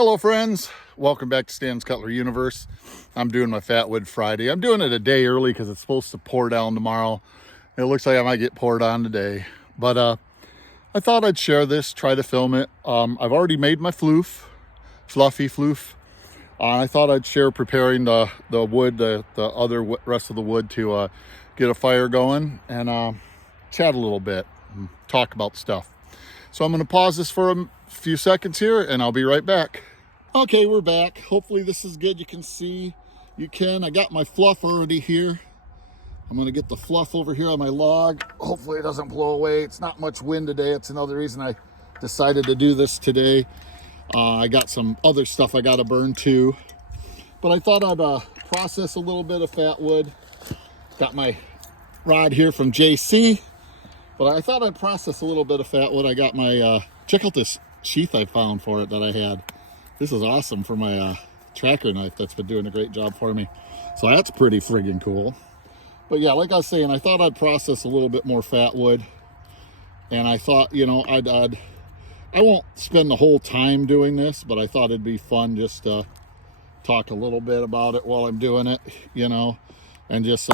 Hello friends, welcome back to Stan's Cutlery Universe. I'm doing my Fatwood Friday. I'm doing it a day early because it's supposed to pour down tomorrow. It looks like I might get poured on today, but I thought I'd share this, try to film it. I've already made my fluffy floof. I thought I'd share preparing the wood, the other rest of the wood to get a fire going and chat a little bit and talk about stuff. So I'm going to pause this for a few seconds here and I'll be right back. Okay, we're back. Hopefully this is good. You can see, I got my fluff already here. I'm going to get the fluff over here on my log. Hopefully it doesn't blow away. It's not much wind today. It's another reason I decided to do this today. I got some other stuff I got to burn too. But I thought I'd process a little bit of fat wood. Got my rod here from JC. But I thought I'd process a little bit of fat wood. I got my, check out this sheath I found for it that I had. This is awesome for my tracker knife that's been doing a great job for me. So that's pretty friggin' cool. But yeah, like I was saying, I thought I'd process a little bit more fat wood. And I thought, I won't spend the whole time doing this, but I thought it'd be fun just to talk a little bit about it while I'm doing it, and just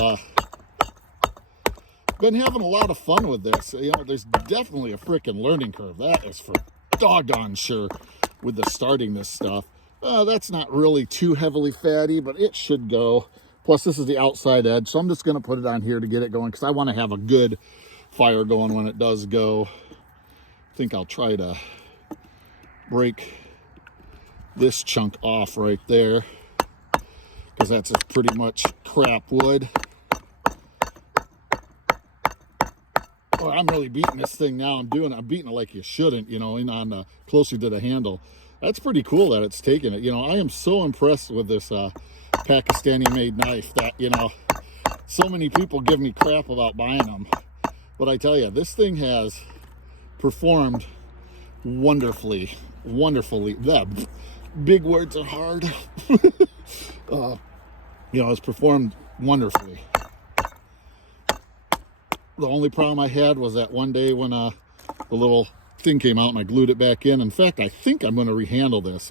been having a lot of fun with this. There's definitely a freaking learning curve. That is for doggone sure with the starting this stuff. That's not really too heavily fatty, but it should go. Plus this is the outside edge, so I'm just going to put it on here to get it going because I want to have a good fire going when it does go. I think I'll try to break this chunk off right there because that's pretty much crap wood. Oh, I'm really beating this thing now. I'm beating it like you shouldn't, on closer to the handle. That's pretty cool that it's taking it. I am so impressed with this Pakistani made knife that, so many people give me crap about buying them. But I tell you, this thing has performed wonderfully. That big words are hard. It's performed wonderfully. The only problem I had was that one day when the little thing came out and I glued it back in. In fact, I think I'm going to rehandle this.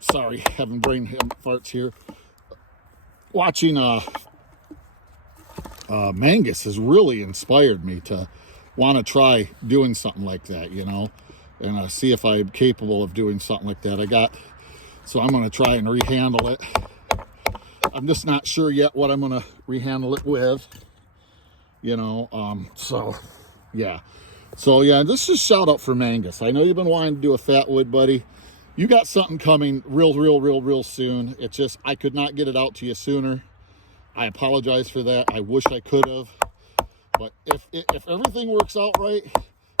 Sorry, having brain farts here. Watching Mangus has really inspired me to want to try doing something like that, and see if I'm capable of doing something like that. So I'm going to try and rehandle it. I'm just not sure yet what I'm going to rehandle it with, so yeah, this is a shout out for Mangus. I know you've been wanting to do a fat wood, buddy. You got something coming real soon. It's just, I could not get it out to you sooner. I apologize for that. I wish I could have, but if everything works out right,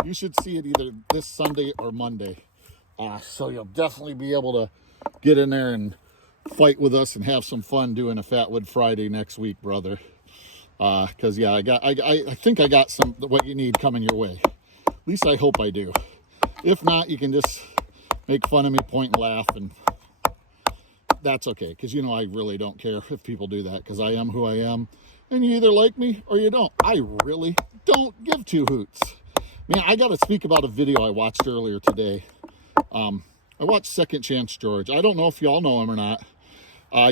you should see it either this Sunday or Monday. So you'll definitely be able to get in there and fight with us and have some fun doing a Fatwood Friday next week, brother. Because yeah, I think I got what you need coming your way. At least I hope I do. If not, you can just make fun of me, point and laugh, and that's okay. Because I really don't care if people do that, because I am who I am, and you either like me or you don't. I really don't give two hoots. Man, I got to speak about a video I watched earlier today. I watched Second Chance George. I don't know if y'all know him or not.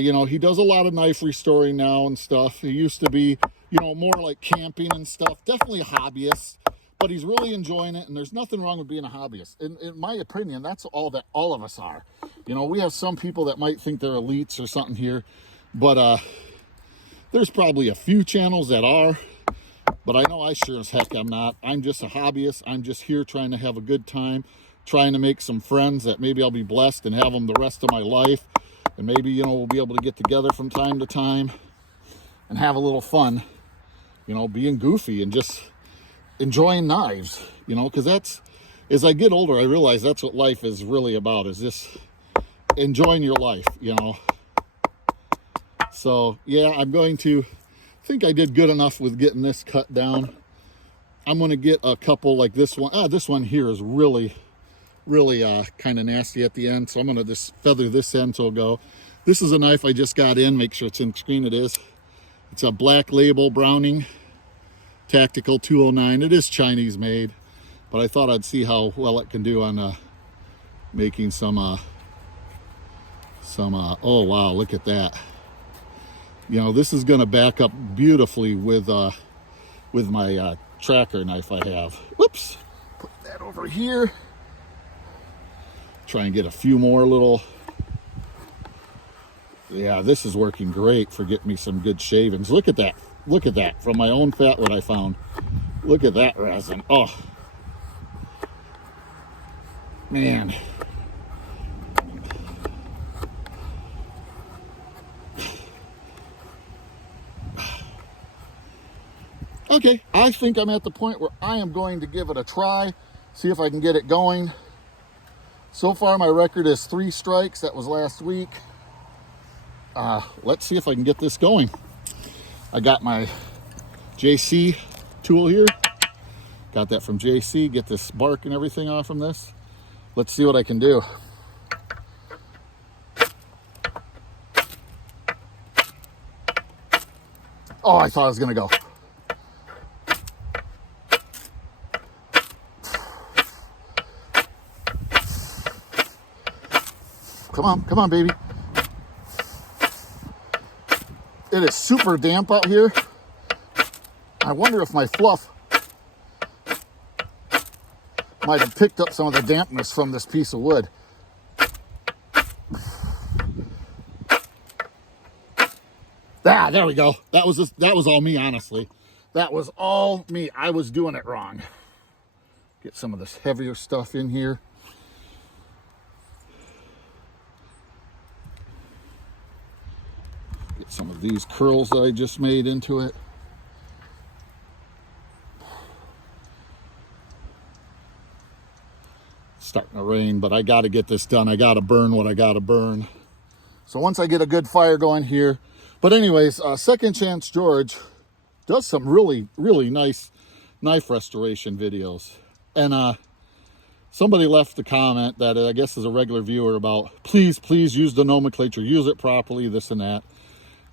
He does a lot of knife restoring now and stuff. He used to be, more like camping and stuff. Definitely a hobbyist, but he's really enjoying it. And there's nothing wrong with being a hobbyist. In my opinion, that's all that all of us are. We have some people that might think they're elites or something here, but there's probably a few channels that are. But I know I sure as heck I'm not. I'm just a hobbyist. I'm just here trying to have a good time, trying to make some friends that maybe I'll be blessed and have them the rest of my life. And maybe, we'll be able to get together from time to time and have a little fun, being goofy and just enjoying knives, because that's, as I get older, I realize that's what life is really about, is just enjoying your life, So yeah, I think I did good enough with getting this cut down. I'm going to get a couple like this one. This one here is really kind of nasty at the end, so I'm going to just feather this end till go. This is a knife I just got in. Make sure it's in screen. It is. It's a Black Label Browning Tactical 209. It is Chinese made, but I thought I'd see how well it can do on making some oh wow, look at that. You know, this is going to back up beautifully with my tracker knife I have. Whoops, put that over here. Try and get a few more little. Yeah, this is working great for getting me some good shavings. Look at that. Look at that. From my own fatwood I found. Look at that resin. Oh, man. Okay, I think I'm at the point where I am going to give it a try, see if I can get it going. So far, my record is 3 strikes. That was last week. Let's see if I can get this going. I got my JC tool here. Got that from JC. Get this bark and everything off from this. Let's see what I can do. Oh, I thought I was gonna go. Come on, baby. It is super damp out here. I wonder if my fluff might have picked up some of the dampness from this piece of wood. Ah, there we go. That was all me, honestly. That was all me. I was doing it wrong. Get some of this heavier stuff in here. Get some of these curls that I just made into it. It's starting to rain, but I got to get this done. I got to burn what I got to burn. So once I get a good fire going here. But anyways, Second Chance George does some really, really nice knife restoration videos. And somebody left a comment that I guess is a regular viewer about, please use the nomenclature, use it properly, this and that.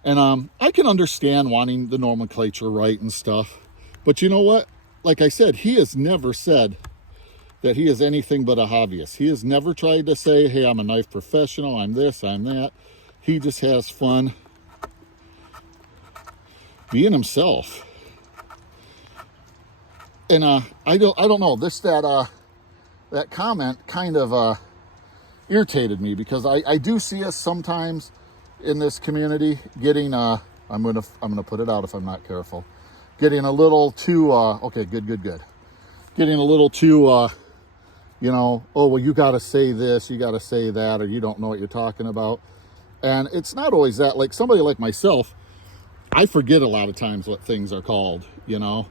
And I can understand wanting the nomenclature right and stuff. But you know what? Like I said, he has never said that he is anything but a hobbyist. He has never tried to say, hey, I'm a knife professional, I'm this, I'm that. He just has fun being himself. And I don't know, that comment kind of irritated me, because I do see us sometimes in this community getting I'm gonna put it out if I'm not careful, getting a little too okay, good, getting a little too you know, oh well, you got to say this, you got to say that, or you don't know what you're talking about. And it's not always that. Like somebody like myself, I forget a lot of times what things are called, you know,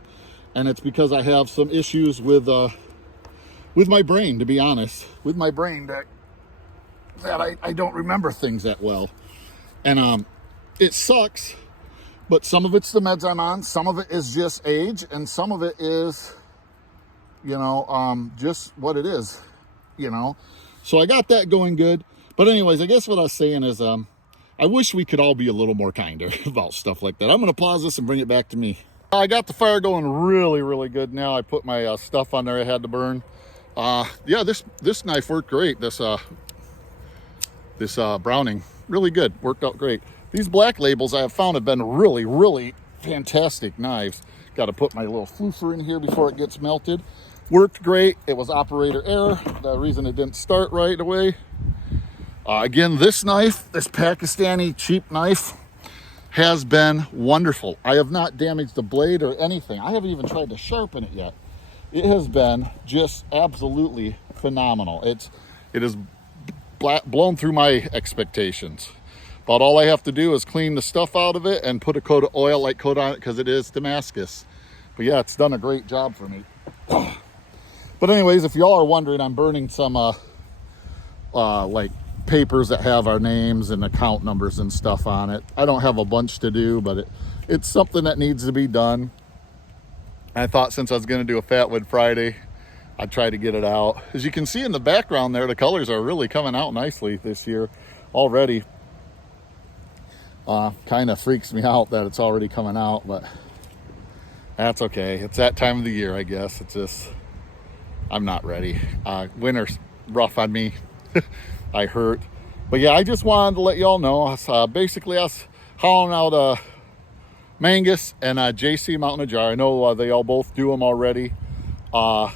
and it's because I have some issues with my brain, to be honest, with my brain that I don't remember things that well. And it sucks, but some of it's the meds I'm on, some of it is just age, and some of it is, you know, just what it is, you know. So I got that going good. But anyways, I guess what I was saying is I wish we could all be a little more kinder about stuff like that. I'm going to pause this and bring it back to me. I got the fire going really, really good now. I put my stuff on there I had to burn. Yeah, this knife worked great. This Browning, really good, worked out great. These black labels I have found have been really, really fantastic knives. Got to put my little floofer in here before it gets melted. Worked great. It was operator error, the reason it didn't start right away. Again, this knife, this Pakistani cheap knife, has been wonderful. I have not damaged the blade or anything. I haven't even tried to sharpen it yet. It has been just absolutely phenomenal. It has blown through my expectations. About all I have to do is clean the stuff out of it and put a coat of oil like coat on it, because it is Damascus. But yeah, it's done a great job for me. But anyways, if y'all are wondering, I'm burning some like papers that have our names and account numbers and stuff on it. I don't have a bunch to do, but it's something that needs to be done. I thought since I was going to do a Fatwood Friday, I'd try to get it out. As you can see in the background there, the colors are really coming out nicely this year already. Kind of freaks me out that it's already coming out, but That's okay. It's that time of the year, I guess. It's just, I'm not ready. Winter's rough on me. I hurt. But yeah, I just wanted to let y'all know, basically us hauling out Mangus and JC Mountain of Jar. I know they all both do them already. But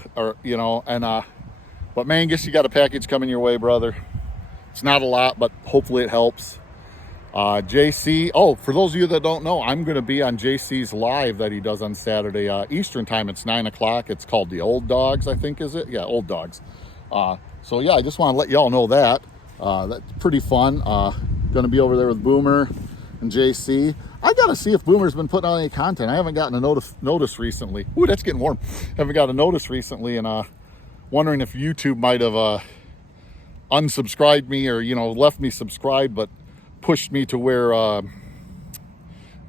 Mangus, you got a package coming your way, brother. It's not a lot, but hopefully it helps. JC, for those of you that don't know, I'm going to be on JC's live that he does on Saturday Eastern time. It's 9 o'clock. It's called the Old Dogs, I think, is it? Yeah, Old Dogs. So yeah, I just want to let y'all know that. That's pretty fun. Going to be over there with Boomer and JC. I got to see if Boomer's been putting out any content. I haven't gotten a notice recently. Ooh, that's getting warm. Haven't got a notice recently, and wondering if YouTube might have unsubscribed me or, left me subscribed, but pushed me to where, what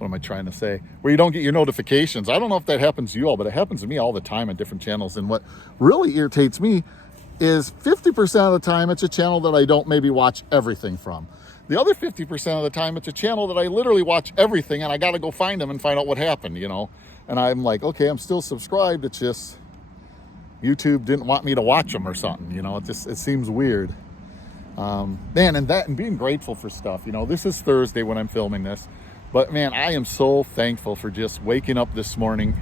am I trying to say? Where you don't get your notifications. I don't know if that happens to you all, but it happens to me all the time on different channels. And what really irritates me is 50% of the time it's a channel that I don't maybe watch everything from. The other 50% of the time it's a channel that I literally watch everything, and I got to go find them and find out what happened, And I'm like, okay, I'm still subscribed. It's just YouTube didn't want me to watch them or something, it seems weird. Man, and being grateful for stuff, this is Thursday when I'm filming this, but man, I am so thankful for just waking up this morning,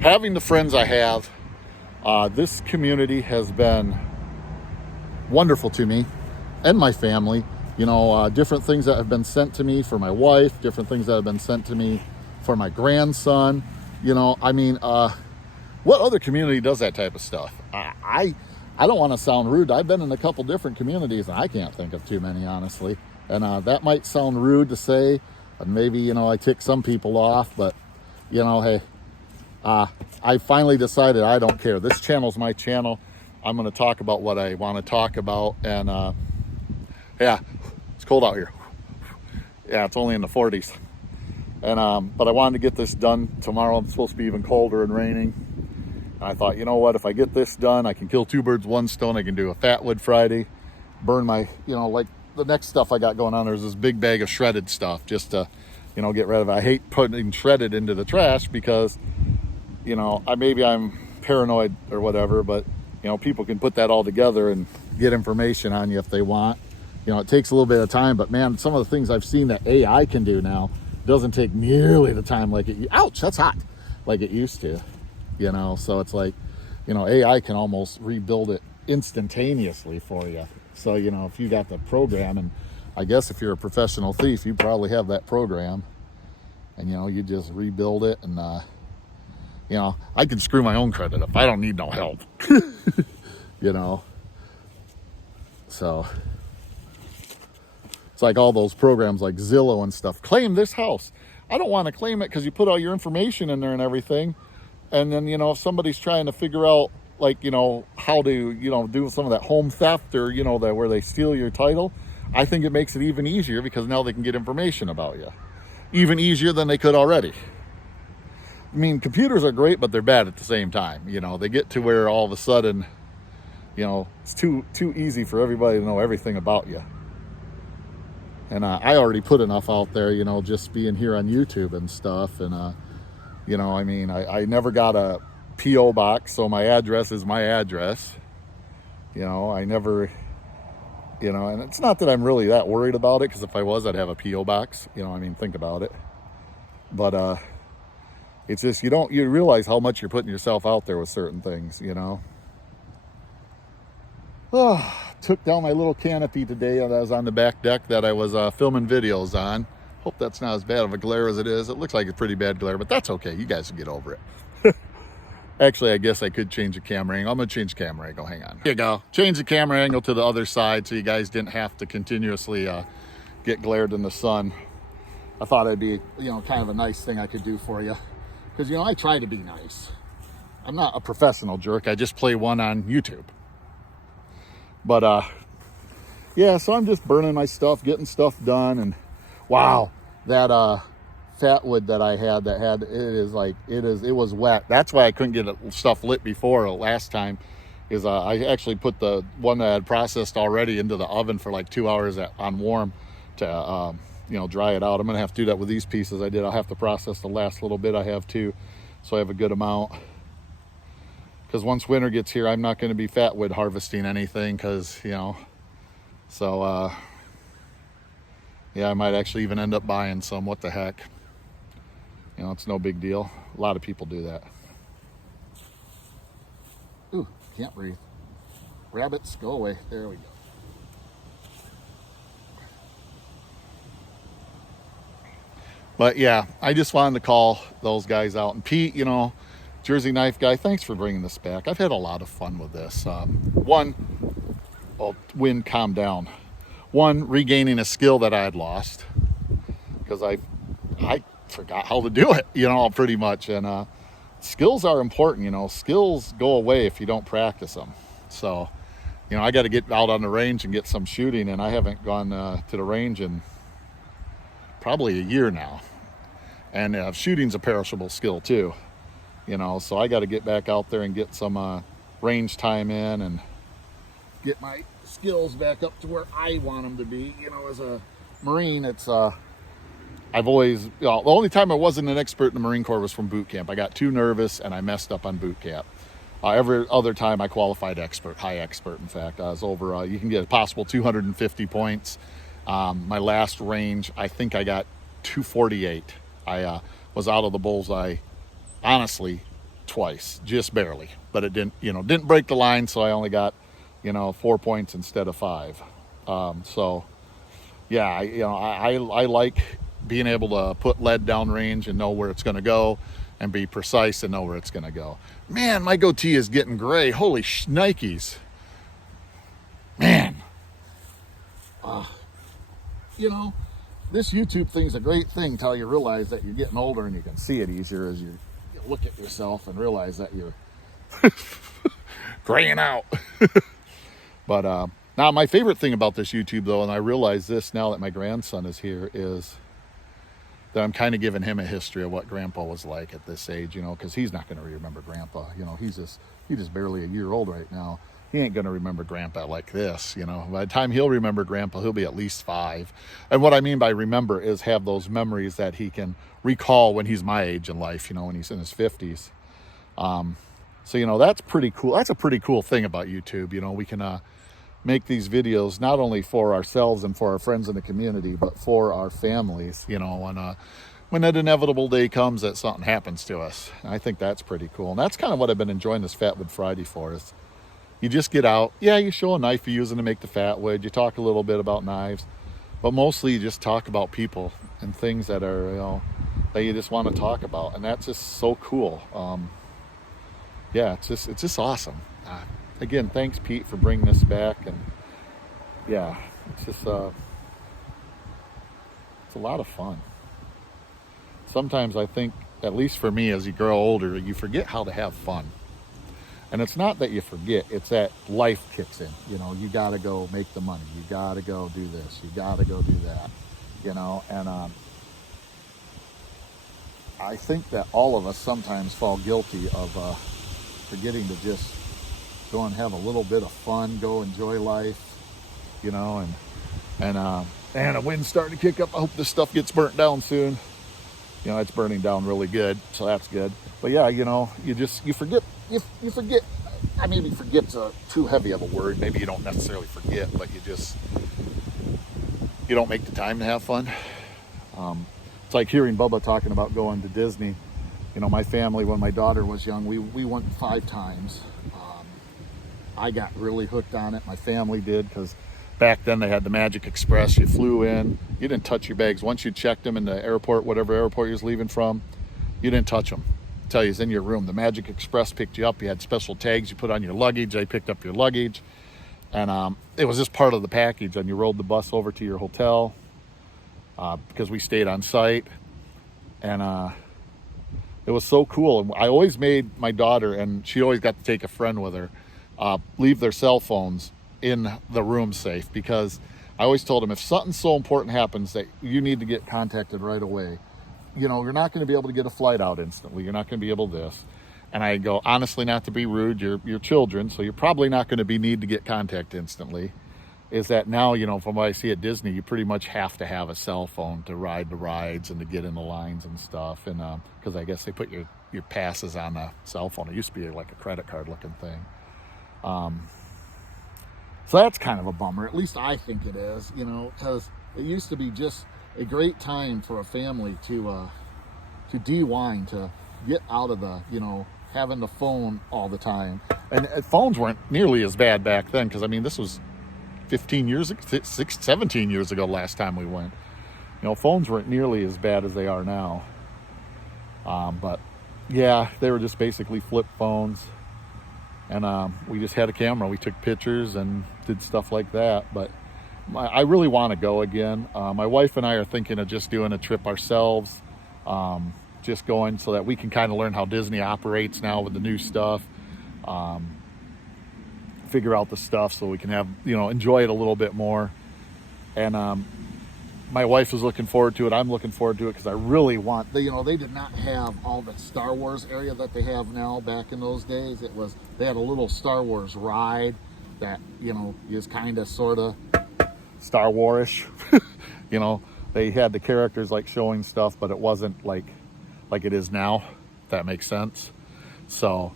having the friends I have. This community has been wonderful to me and my family. Different things that have been sent to me for my wife, different things that have been sent to me for my grandson. What other community does that type of stuff? I don't want to sound rude. I've been in a couple different communities, and I can't think of too many, honestly. And that might sound rude to say, and maybe, I tick some people off, but, hey, I finally decided I don't care. This channel's my channel. I'm going to talk about what I want to talk about, and, yeah, it's cold out here. Yeah, it's only in the 40s. And, but I wanted to get this done tomorrow. It's supposed to be even colder and raining. And I thought, you know what, if I get this done, I can kill two birds, one stone. I can do a Fatwood Friday, burn my, like the next stuff I got going on. There's this big bag of shredded stuff just to, get rid of it. I hate putting shredded into the trash because, maybe I'm paranoid or whatever, but, people can put that all together and get information on you if they want. It takes a little bit of time, but man, some of the things I've seen that AI can do now doesn't take nearly the time like ouch, that's hot, like it used to. So it's like, AI can almost rebuild it instantaneously for you. So, if you got the program, and I guess if you're a professional thief, you probably have that program, and, you just rebuild it. And, I can screw my own credit up. I don't need no help, so it's like all those programs like Zillow and stuff. Claim this house. I don't want to claim it because you put all your information in there and everything. And then, if somebody's trying to figure out, like, how to, do some of that home theft or, that where they steal your title, I think it makes it even easier because now they can get information about you. Even easier than they could already. I mean, computers are great, but they're bad at the same time. They get to where all of a sudden, it's too easy for everybody to know everything about you. And I already put enough out there, just being here on YouTube and stuff. And, I never got a P.O. box, so my address is my address. I never, and it's not that I'm really that worried about it, because if I was, I'd have a P.O. box. Think about it. But it's just, you realize how much you're putting yourself out there with certain things, Took down my little canopy today that was on the back deck that I was filming videos on. Hope that's not as bad of a glare as it is. It looks like a pretty bad glare, but that's okay. You guys can get over it. Actually, I guess I could change the camera angle. I'm going to change the camera angle. Hang on. Here you go. Change the camera angle to the other side so you guys didn't have to continuously get glared in the sun. I thought it'd be, kind of a nice thing I could do for you. Because, I try to be nice. I'm not a professional jerk. I just play one on YouTube. But, yeah, so I'm just burning my stuff, getting stuff done, and wow, that Fatwood that I had it was wet. That's why I couldn't get stuff lit before last time, is I actually put the one that I had processed already into the oven for like 2 hours on warm to, dry it out. I'm going to have to do that with these pieces I did. I'll have to process the last little bit I have too. so I have a good amount. Because once winter gets here, I'm not going to be fatwood harvesting anything, because, you know, so yeah, I might actually even end up buying some. What the heck, you know, it's no big deal. A lot of people do that. Ooh, can't breathe. Rabbits, go away. There we go. But yeah, I just wanted to call those guys out. And Pete, you know, Jersey Knife Guy, thanks for bringing this back. I've had a lot of fun with this. One, well, wind calmed down. One, regaining a skill that I had lost, because I forgot how to do it, you know, pretty much. And skills are important, you know. Skills go away if you don't practice them. So, you know, I got to get out on the range and get some shooting, and I haven't gone to the range in probably a year now. And shooting's a perishable skill too, you know, so I got to get back out there and get some range time in and get my skills back up to where I want them to be. You know, as a Marine, it's I've always, you know, the only time I wasn't an expert in the Marine Corps was from boot camp. I got too nervous and I messed up on boot camp. Every other time I qualified expert, high expert. In fact, I was over, you can get a possible 250 points. My last range, I think I got 248. I was out of the bullseye, honestly, twice, just barely. But it didn't, you know, didn't break the line, so I only got, you know, 4 points instead of 5. So, yeah, I like being able to put lead downrange and know where it's going to go, and be precise and know where it's going to go. Man, my goatee is getting gray. Holy shnikes. Man. You know, this YouTube thing's a great thing until you realize that you're getting older, and you can see it easier as you look at yourself and realize that you're graying out. But now my favorite thing about this YouTube, though, and I realize this now that my grandson is here, is that I'm kind of giving him a history of what Grandpa was like at this age, you know, because he's not going to remember Grandpa. You know, he's just barely a year old right now. He ain't going to remember Grandpa like this, you know. By the time he'll remember Grandpa, he'll be at least 5. And what I mean by remember is have those memories that he can recall when he's my age in life, you know, when he's in his 50s. So, you know, that's pretty cool. That's a pretty cool thing about YouTube. You know, we can make these videos not only for ourselves and for our friends in the community, but for our families, you know, when that inevitable day comes that something happens to us. I think that's pretty cool. And that's kind of what I've been enjoying this Fatwood Friday for, is you just get out. Yeah, you show a knife you're using to make the fatwood. You talk a little bit about knives, but mostly you just talk about people and things that are, you know, that you just want to talk about. And that's just so cool. Yeah, it's just awesome. Again, thanks, Pete, for bringing this back. And yeah, it's just, it's a lot of fun. Sometimes I think, at least for me, as you grow older, you forget how to have fun. And it's not that you forget, it's that life kicks in. You know, you got to go make the money. You got to go do this. You got to go do that. You know, and I think that all of us sometimes fall guilty of forgetting to just go and have a little bit of fun, go enjoy life, you know, and the wind's starting to kick up. I hope this stuff gets burnt down soon. You know, it's burning down really good, so that's good. But yeah, you know, you forget. You forget. I mean, maybe forget's too heavy of a word. Maybe you don't necessarily forget, but you don't make the time to have fun. It's like hearing Bubba talking about going to Disney. You know, my family, when my daughter was young, we went 5 times. I got really hooked on it. My family did, because back then they had the Magic Express. You flew in, you didn't touch your bags. Once you checked them in the airport, whatever airport you was leaving from, you didn't touch them. I tell you, it's in your room. The Magic Express picked you up. You had special tags you put on your luggage. They picked up your luggage. And it was just part of the package. And you rode the bus over to your hotel because we stayed on site. And it was so cool. And I always made my daughter, and she always got to take a friend with her, leave their cell phones in the room safe, because I always told them, if something so important happens that you need to get contacted right away, you know, you're not going to be able to get a flight out instantly. You're not going to be able to this. And I go, honestly, not to be rude, you're children, so you're probably not going to need to get contact instantly. Is that now, you know, from what I see at Disney, you pretty much have to have a cell phone to ride the rides and to get in the lines and stuff. And because I guess they put your your passes on the cell phone. It used to be like a credit card looking thing. So that's kind of a bummer. At least I think it is, you know, because it used to be just a great time for a family to de-wind, to get out of the, you know, having the phone all the time. And phones weren't nearly as bad back then, because I mean, this was 17 years ago last time we went. You know, phones weren't nearly as bad as they are now. But yeah, they were just basically flip phones. And we just had a camera. We took pictures and did stuff like that. But I really want to go again. My wife and I are thinking of just doing a trip ourselves. Just going so that we can kind of learn how Disney operates now with the new stuff. Figure out the stuff so we can have, you know, enjoy it a little bit more. And my wife is looking forward to it. I'm looking forward to it because I really want, you know, they did not have all the Star Wars area that they have now. Back in those days, they had a little Star Wars ride that, you know, is kind of sort of Star Warish. You know, they had the characters like showing stuff, but it wasn't like it is now, if that makes sense. So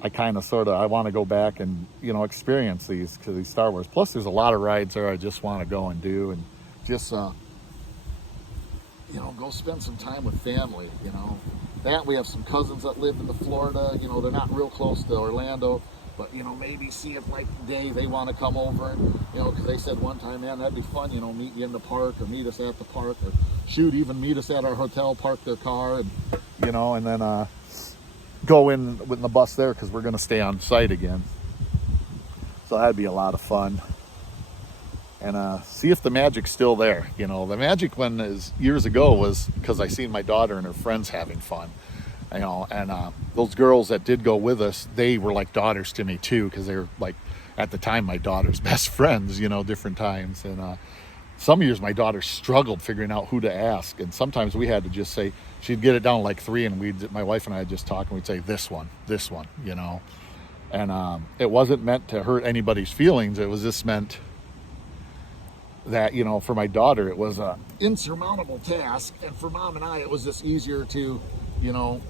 I kind of sort of, I want to go back and, you know, experience these Star Wars. Plus there's a lot of rides there I just want to go and do, and just, you know, go spend some time with family, you know. That we have some cousins that live in the Florida, you know, they're not real close to Orlando, but, you know, maybe see if like Dave, they want to come over, and, you know, because they said one time, man, that'd be fun, you know, meet you in the park, or meet us at the park, or shoot, even meet us at our hotel, park their car, and, you know, and then go in with the bus there, because we're going to stay on site again. So that'd be a lot of fun. And see if the magic's still there. You know, the magic years ago was because I seen my daughter and her friends having fun. You know, and those girls that did go with us, they were like daughters to me too, because they were like, at the time, my daughter's best friends, you know, different times. And some years my daughter struggled figuring out who to ask. And sometimes we had to just say, she'd get it down like 3, and my wife and I would just talk, and we'd say, this one, you know. And it wasn't meant to hurt anybody's feelings. It was just meant that, you know, for my daughter, it was a insurmountable task. And for Mom and I, it was just easier to, you know,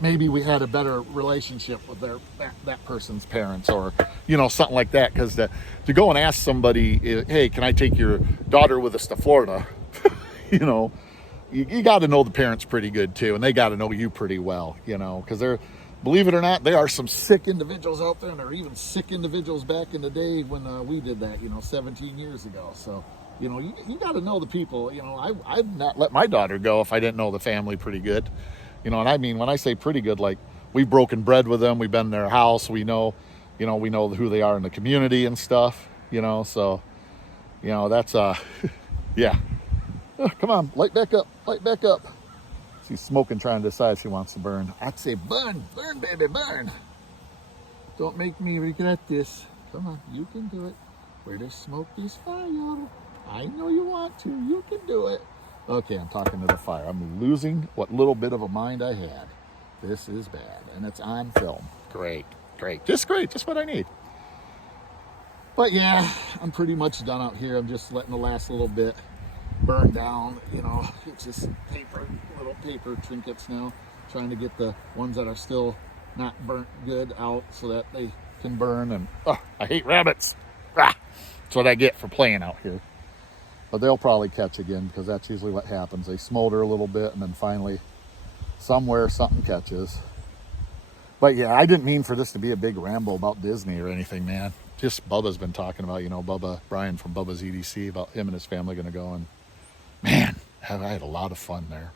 maybe we had a better relationship with that person's parents, or, you know, something like that. Because to go and ask somebody, hey, can I take your daughter with us to Florida? You know, you got to know the parents pretty good too, and they got to know you pretty well, you know, because believe it or not, there are some sick individuals out there, and there are even sick individuals back in the day when we did that, you know, 17 years ago. So, you know, you got to know the people. You know, I'd not let my daughter go if I didn't know the family pretty good. You know, and I mean, when I say pretty good, like, we've broken bread with them. We've been in their house. We know who they are in the community and stuff, you know. So, you know, that's, yeah. Oh, come on, light back up. She's smoking, trying to decide if she wants to burn. I'd say burn, baby, burn. Don't make me regret this. Come on, you can do it. Where there's smoke, there's fire. I know you want to. You can do it. Okay, I'm talking to the fire. I'm losing what little bit of a mind I had. This is bad, and it's on film. Great. Just great, just what I need. But yeah, I'm pretty much done out here. I'm just letting the last little bit burn down, you know. It's just little paper trinkets now, trying to get the ones that are still not burnt good out so that they can burn. And I hate rabbits. That's what I get for playing out here. But they'll probably catch again, because that's usually what happens. They smolder a little bit, and then finally somewhere something catches. But yeah, I didn't mean for this to be a big ramble about Disney or anything, man. Just Bubba's been talking about, you know, Brian from Bubba's EDC, about him and his family going to go, and man, I had a lot of fun there.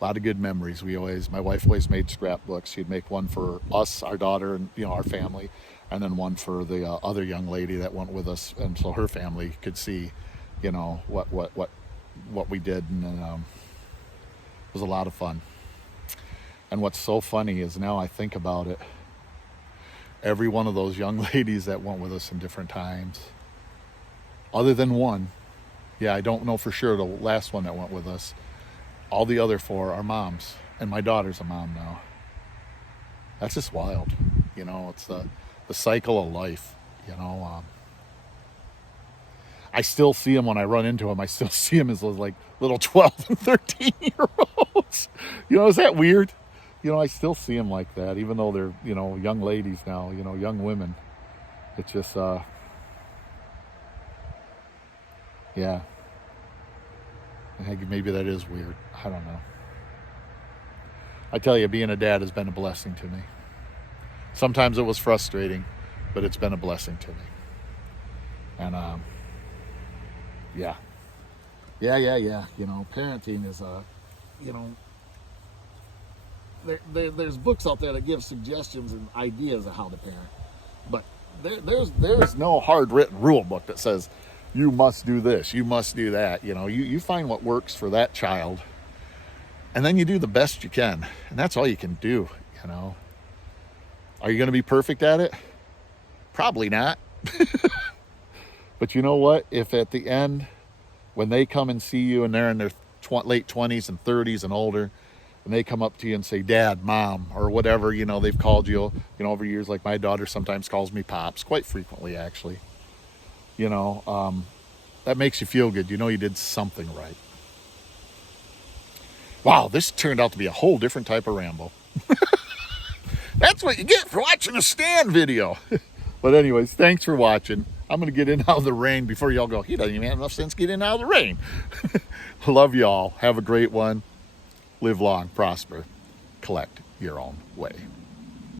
A lot of good memories. My wife always made scrapbooks. She'd make one for us, our daughter, and, you know, our family, and then one for the other young lady that went with us, and so her family could see, you know, what we did. And it was a lot of fun. And what's so funny is, now I think about it, every one of those young ladies that went with us in different times, other than one, yeah, I don't know for sure the last one that went with us, all the other 4 are moms, and my daughter's a mom now. That's just wild. You know, it's the cycle of life, you know. I still see them when I run into them. I still see them as those like little 12 and 13-year-olds. You know, is that weird? you know, I still see them like that, even though they're, you know, young ladies now, you know, young women. It's just, yeah. I think maybe that is weird. I don't know. I tell you, being a dad has been a blessing to me. Sometimes it was frustrating, but it's been a blessing to me. And, yeah. Yeah. You know, parenting is, you know, there's books out there that give suggestions and ideas of how to parent. But there's no hard written rule book that says you must do this, you must do that. You know, you find what works for that child, and then you do the best you can, and that's all you can do. You know, are you going to be perfect at it? Probably not. But you know what? If at the end, when they come and see you and they're in their late 20s and 30s and older, and they come up to you and say, Dad, Mom, or whatever, you know, they've called you, you know, over years, like my daughter sometimes calls me Pops, quite frequently, actually. You know, that makes you feel good. You know you did something right. Wow, this turned out to be a whole different type of ramble. That's what you get for watching a Stan video. But anyways, thanks for watching. I'm going to get in out of the rain before y'all go, he doesn't even have enough sense to get in out of the rain. Love y'all. Have a great one. Live long, prosper, collect your own way.